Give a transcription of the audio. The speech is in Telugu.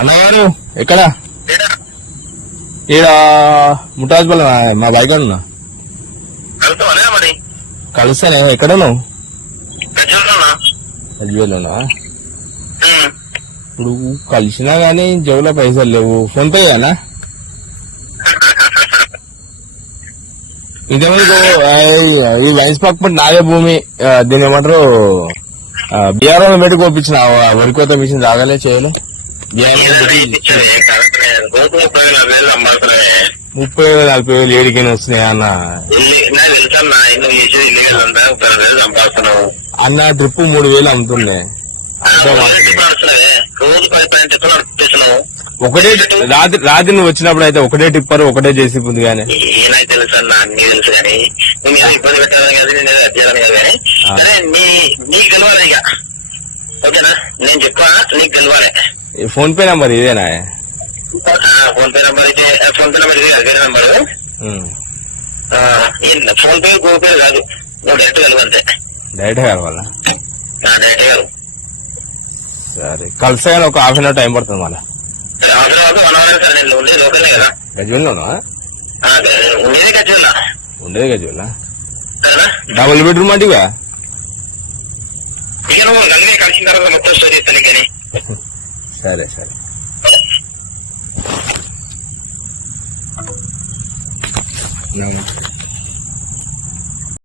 అన్నగారు ఎక్కడ? ఈడ ముఠాజ్ బల్ల మా బైక్ ఉన్నా కలుస్తానే ఎక్కడ నువ్వు ఇప్పుడు కలిసినా గానీ జేబులో పైసలు లేవు. ఫోన్ పే కదా ఇంతమంది ఈ వైన్స్ పక్క నాదే భూమి దీని ఏమంటారు? బీఆర్ఓ పెట్టి కోపించిన వరి కోత మిషన్ రాగాలే చేయలే? ముప్పై వేల నలభై వేలు ఏడికైనా వస్తున్నాయి అన్న? అన్న? ట్రిప్ మూడు వేలు నడిపిస్తున్నావు ఒకటే రాత్రి రాత్రి నువ్వు వచ్చినప్పుడు అయితే ఒకటే టిప్పర్ ఒకటే చేసి ఉంది కానీ ఏనైతే తెలుసు అన్న? అన్ని తెలుసు కానీ నేను ఏదో ఇబ్బంది పెట్టాలని కదా నేను ఏదో వచ్చేదాన్ని కదా కానీ ఆ. అదే నీ ఇక. ఓకేనా? నేను చెప్పా నీకు ఫోన్ పే నంబర్ ఇదేనా? ఫోన్ పే నెంబర్ అయితే ఫోన్ పే నెంబర్ ఇదే వేరే number. PhonePe Google pay కాదు. నువ్వు డైరెక్ట్ డైరెక్ట్ కావాలా డైరెక్ట్ కలుగు సరే కలిసే ఒక హాఫ్ అన్ అవర్ టైం పడుతుంది మళ్ళీ. అవసరం అవుతుంది వన్ అవర్ సార్ నేను ఉండేది లోకలే కదా. గజ్వల్లోనా ఆ, ఉండేదే ఉండేది గజ్వల్లా. డబుల్ బెడ్రూమ్ అంటివా నేను నన్నే కలిసిన తర్వాత మొత్తం స్టోరీ ఇస్తాను కానీ సరే సరే. నమస్తే.